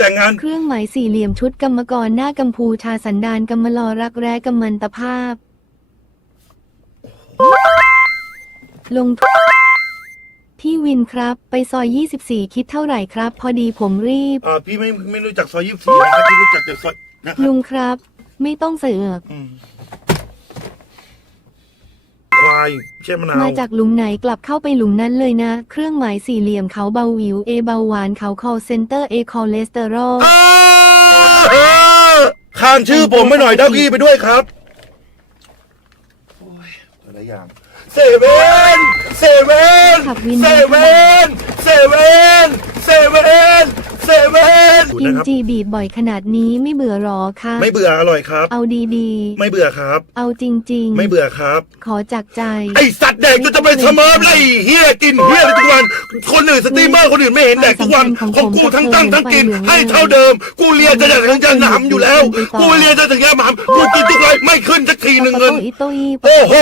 แต่งงาน เครื่องหมายสี่เหลี่ยมชุดกรรมกรหน้ากัมพูชาสันดานกรรมลอรักแร้กำมันตภาพ ลงทุนพี่วินครับ ไปซอย 24 คิดเท่าไหร่ครับ พอดีผมรีบ อ่าพี่ไม่ไม่รู้จักซอยยี่สิบสี่นะครับพี่รู้จักแต่ซอยนะครับลุงครับ ไม่ต้องเสือก อืมควายไม่ใช่มะนาว มาจากหลุมไหนกลับเข้าไปหลุมนั้นเลยนะ เครื่องหมายสี่เหลี่ยมเขาเบาหวิวเอเบาหวานเขาคอเซนเตอร์เอคอเลสเตอรอลอ้าวเออขานชื่อผมไม่หน่อยเด้ากี้ไปด้วยครับโอ้ยแต่ละอย่างเซเว่นเซเว่นขับวินเซเว่นเซเว่นเซเว่นเซเว่น กินนะครับ จีบีบบ่อยขนาดนี้ไม่เบื่อหรอคะไม่เบื่ออร่อยครับ เอาดีไม่เบื่อครับ ๆ เอาจริงๆไม่เบื่อครับขอจากใจ ไอสัตว์แดกจนจะเป็นเสมอเลยไอ้เฮียกินเฮียทุกวัน คนอื่นสตรีมเมอร์คนอื่นไม่เห็นแดกทุกวันของกูทั้งตั้งทั้งกิน ให้เท่าเดิม กูเรียนจะแดกทั้งจะหนำอยู่แล้ว กูเรียนจะถึงจะหนำกูกินทุกไรไม่ขึ้นสักทีหนึ่งเงินโตอีโตอีโอ้โห